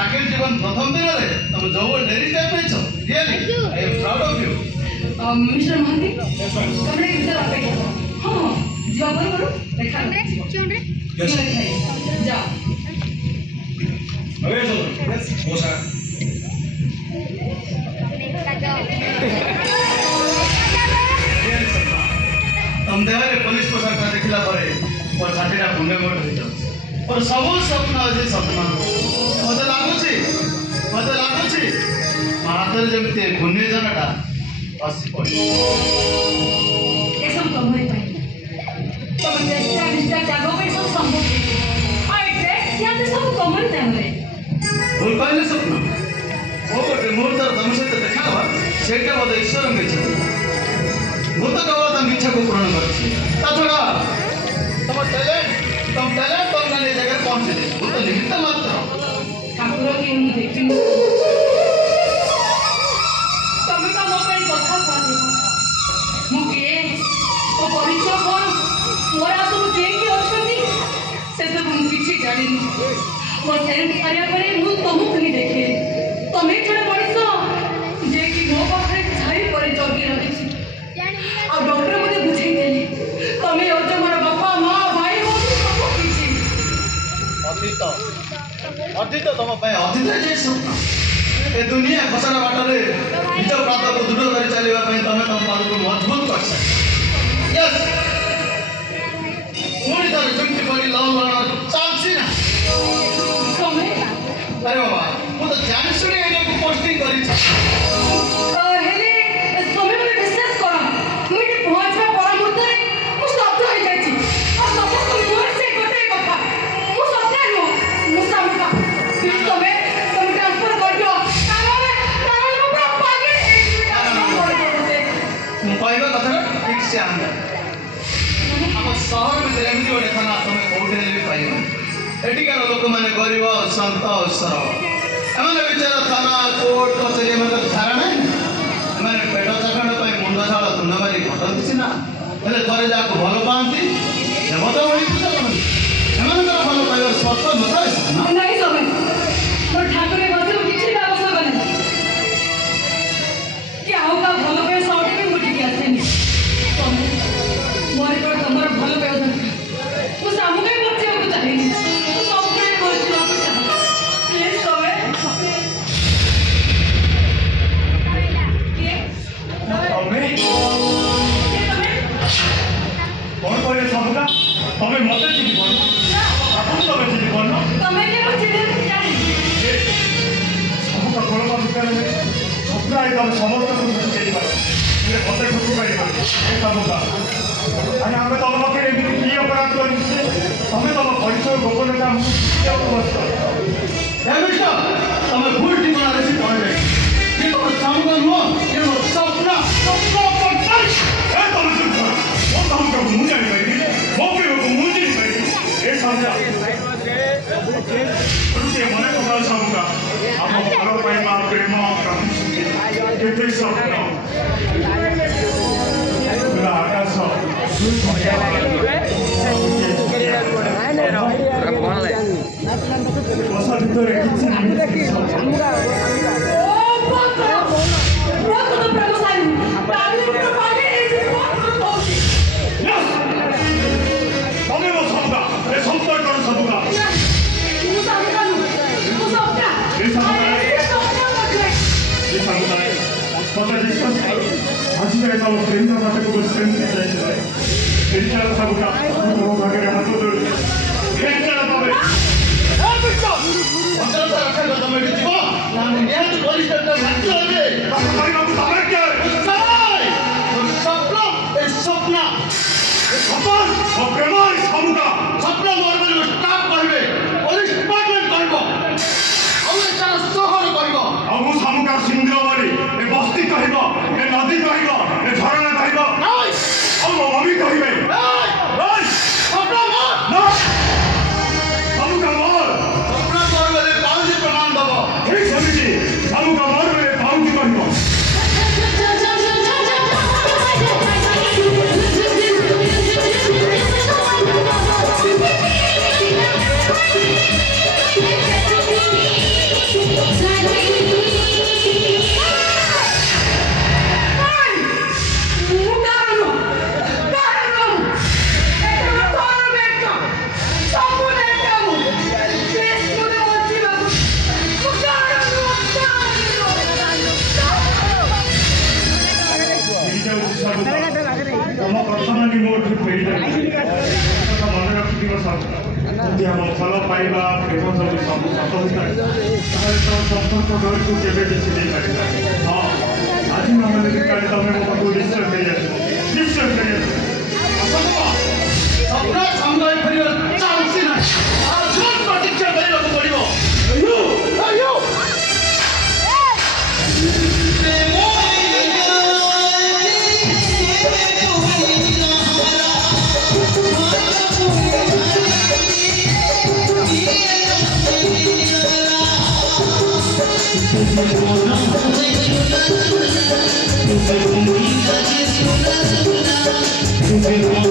चाकरी जीवन प्रथम दिन में तुम जो डेरी step really I am proud of you. Mister Mohanty कमरे के भीतर अपेक्षा हाँ जीवा बोल करो देखा Yes. जा अबे चलो हो सा तुम देहरे पुलिस पोशाक देखला परे और छातीटा गुंडे मोड़ हो और सब स्वप्न अच्छे स्वप्न मत लगुच हाथ जमी घूर्णिजनटा आसी पड़े ये सब कमरे पाई तुम चेष्टा निष्ठा त्याग में सब संभव आई ट्रैक या तो सब कमरे टाइमरे भूल कहले स्वप्न वो गोटे मुहूर्त तुम सहित देखा हवा सेटा मत ईश्वर मिच्छा भूत केवल तुम इच्छा को पूर्ण कर तुम टैलेंट तुम गाने जगह पहुंचे भूत निमित्त मात्र ठाकुर के मुझे देखी तमें का मोबाइल कथा कहते मुझे ओ परिचय कौन मोरा सब के अछंती से सब मु किछि जानि मो टेंट करिया परे मु तुमको नहीं देखे तमें जड़े मଣିଷ जे कि मो पाखरे छाई परे जगी रहिछि आ डॉक्टर मुझे बुझाई देली तमें ओजे मोर बापा मां भाई हो सब किछि अतीत तुम अतीत जे स्वप्न ए दुनिया खसरा बाटरे निज प्रात को दृढ़ कर चलवा तुम तुम पाद को मजबूत कर सक यस पूरी तरह चुंटी पड़ी लव लड़ चांस ही ना तमें अरे बाबा वो तो जान सुने एने को पोस्टिंग करी हेले तमें मने विश्वास करो मुझे पहुंचवा परमुहूर्त मु शब्द हो जाई और समस्त मोर से गोटे कथा मु सत्य नो मु सामका फिर तमें ट्रांसफर कर दियो कारण मु पूरा पागल तुम कहवा कथा ठीक से आंदा हम शहर में एमती गोटे थाना तुम कौटे भी पाइब एटिकार लोक मैंने गरीब संत सरल एम विचार थाना कोर्ट कचेरी एम धारणा एम पेट चाखंड मुंड झाड़ तुंड मारी घटती सीना हेल्ले थे जहाँ भल पाती देवता भली पूजा करती एम भल पाइबार शर्त न नहीं समय मोर ठाकुर बस किसी आवश्यक नहीं कि आउ का भल पे सौटे भी मुझे के आसेनी मोर को तमर भल पे मु सामने बच्चे को चाहिए मु सबके बच्चे को चाहिए प्लीज समय कौन कहले सबका तमे मते चिनी कोन आपन तमे चिनी कोन तमें के मुझे जानी सबका कोन बात करे सबका एकदम समस्त को बुझ के दिबा ये मते खुशी पाई ए सबका आणि आमे तम पखे एमि की अपराध करि तमे तम परिचय गोपनीयता मुझे अवस्था हे मिस्टर तुम भूल टिपना रेसी कहले ये तो सामगा नो ये स्वप्न ए तम चुप कर वो तम का मुझे नहीं पाई वो के मुझे नहीं पाई ए समझा रुके मने तो बाल सबका आप घर पाई मां प्रेम का केते स्वप्न पूरा आकाश बसा ভিতরে কিছু ओ बहुत तो प्रभुशाली ताली तो पागे ऐसे बहुत होती तमे वो सबका ए संपर्क कर सबका मु सामका मु सबका ए सबका ये सबका मत ये सबका पता डिस्कस आज के तो प्रेम का बात को स्ट्रेंथ चाहिए इंशाल्लाह सबका तो भागे हाथ दो इंशाल्लाह तबे अंदर से रखा कर तुम एटी जीव ना निहत पुलिस स्टेशन भाग्य होबे भाई बाबू तमे क्या साई स्वप्न ए स्वप्न सपन और प्रेम सबका स्वप्न नॉर्मल स्टाफ कहबे पुलिस डिपार्टमेंट कहबो हम एटा सहर कहबो अब सबका सिंह वाली ए बस्ती कहबो ए नदी कहबो ए झरना कहबो नहीं अब मम्मी कहबे नहीं नहीं स्वप्न मत ना सबका ଯଦି ଆମ ଭଲ ପାଇବା ପ୍ରେମ ଯଦି ସବୁ ସତ ହୋଇଥାଏ ତାହେଲେ ତ ସମ୍ପର୍କ ଘରକୁ କେବେ କିଛି ଦେଇପାରିବା। ହଁ ଆଜି ନହେଲେ ବି କାଲି ତମେ ମୋ ପାଖକୁ ନିଶ୍ଚୟ ଫେରି ଆସିବ, ନିଶ୍ଚୟ ଫେରି ଆସିବ। ସପ୍ତାହ ସମ୍ଭାଳି ପାରିବାର ଚାନ୍ସ ନାହିଁ। ଆଜୀବନ ପ୍ରତୀକ୍ଷା କରିବାକୁ ପଡ଼ିବ। Thank you.